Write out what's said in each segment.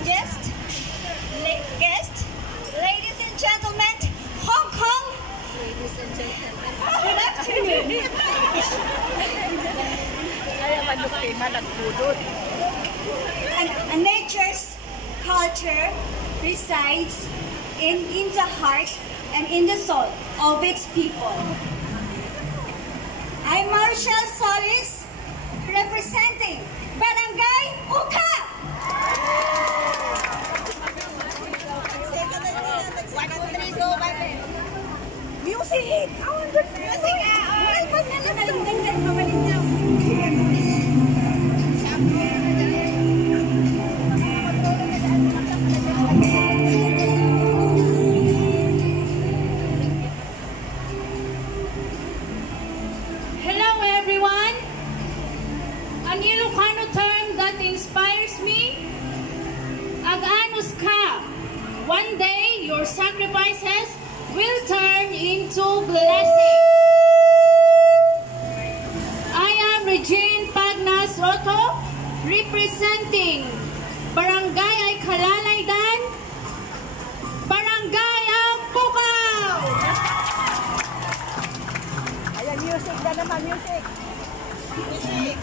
guest, ladies and gentlemen, Hong Kong. Ladies and gentlemen. Good afternoon. Nature's culture resides in the heart and in the soul of its people. I'm Marshall Solis, representing Barangay Uka. Music! Hello everyone! Ang Ilocano term that inspires me, Ag-anos ka. One day, your sacrifices will turn into blessing. I am Regine Pagnas Soto, representing Barangay ay Kalalaydan, Barangay ang Pukaw! Ayan, music na naman, music. Music.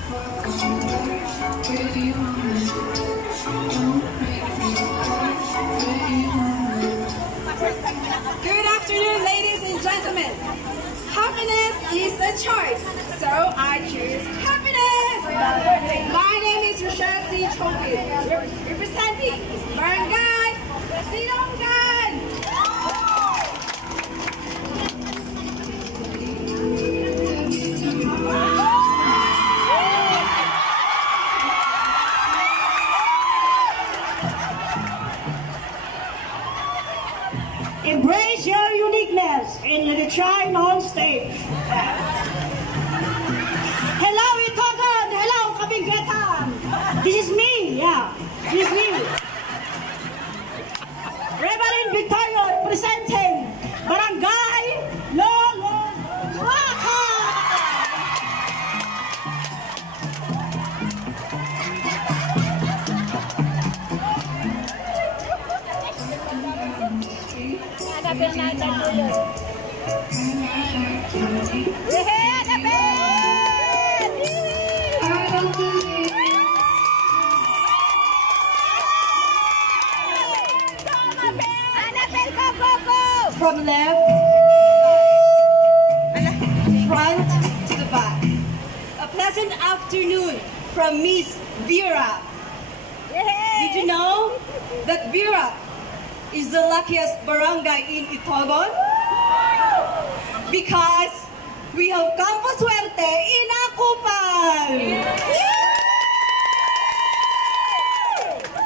Good afternoon, ladies and gentlemen. Happiness is a choice, so I choose happiness. My name is Rochelle C. Choki, representing Barangay Silongan. Embrace your uniqueness and you shine on stage. Hello, Itogon! Hello, Kabinggetan! This is me, yeah. This is me. Reverend Victorio representing Barangay Lolo Waka! From left, front to the back. A pleasant afternoon from Miss Vera. Did you know that Vera is the luckiest barangay in Itogon? Because we have Campo Suerte in Akupal.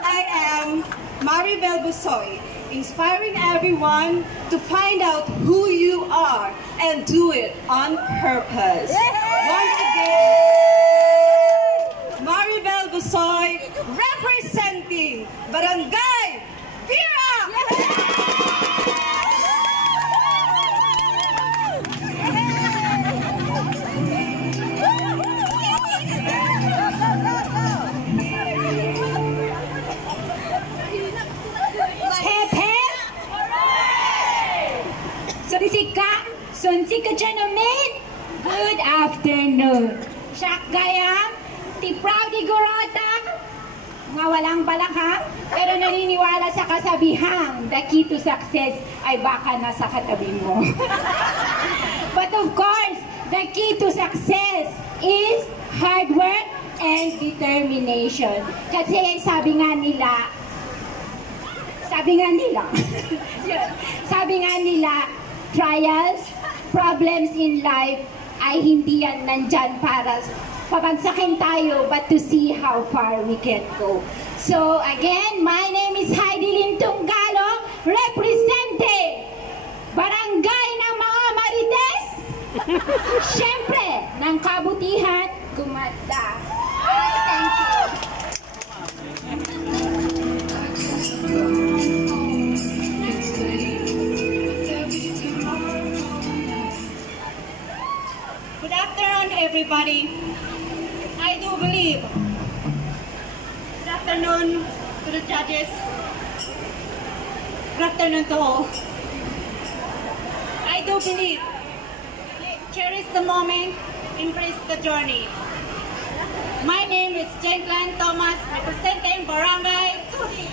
I am Maribel Busoy, inspiring everyone to find out who you are and do it on purpose. Once again, Maribel Busoy representing Barangay Vera! Sunsi ka gentlemen, good afternoon. Siya gayam, ti proud igorota, nga walang balakang, pero naniniwala sa kasabihang, the key to success ay baka nasa katabi mo. But of course, the key to success is hard work and determination. Kasi sabi nga nila, trials, problems in life ay hindi yan nandyan para pabagsakin tayo, but to see how far we can go. So again, my name is Heidi Lintong Galong, representing Barangay ng mga Marites. Siyempre, ng kabutihan, gumanda. Thank you. Good afternoon, everybody. I do believe. Good afternoon, to the judges. Good afternoon to all. I do believe, cherish the moment, embrace the journey. My name is Jenglan Thomas, representing Barangay Tuli.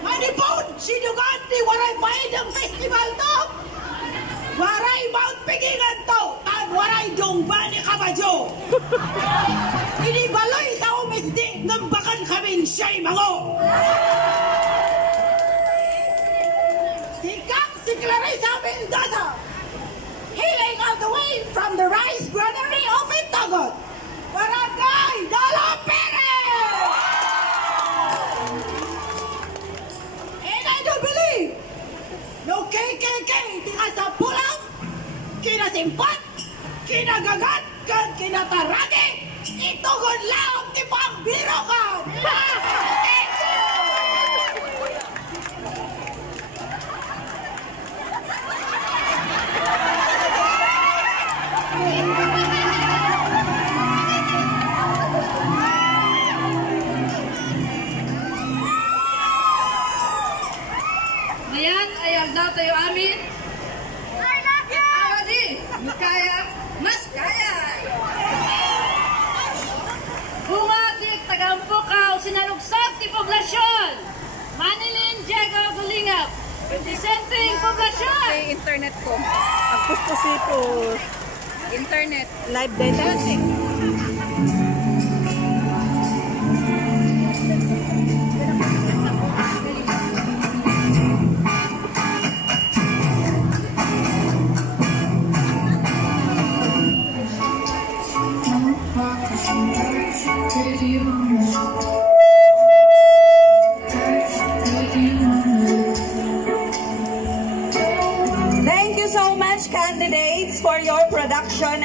Manipon, sinugan ni waray paidang festival to. Waray Mount Pigingan to. Tan waray dong bani kabadyo. Inibaloy sa umisdi ng bakan kami siya'y mango. Sikap si Clarissa Mendoza. Hailing all the way from the rice granary of Itagot. Barangay Dalo Perez. No KKK, tinga sa pulang, kinasimpat, kinagagat, kan kinataragi, itugon lang, tipang biro ka! Ngayon ay agdaw tayo amin. Awadi, kaya, mas kaya. Bumatik, tagampukaw, sinalugsab ti poblasyon. Manilin, Diego Gulingap, representing poblasyon. Internet ko. Agpusto po. Internet. Live data. Music. Thank you so much, candidates, for your production.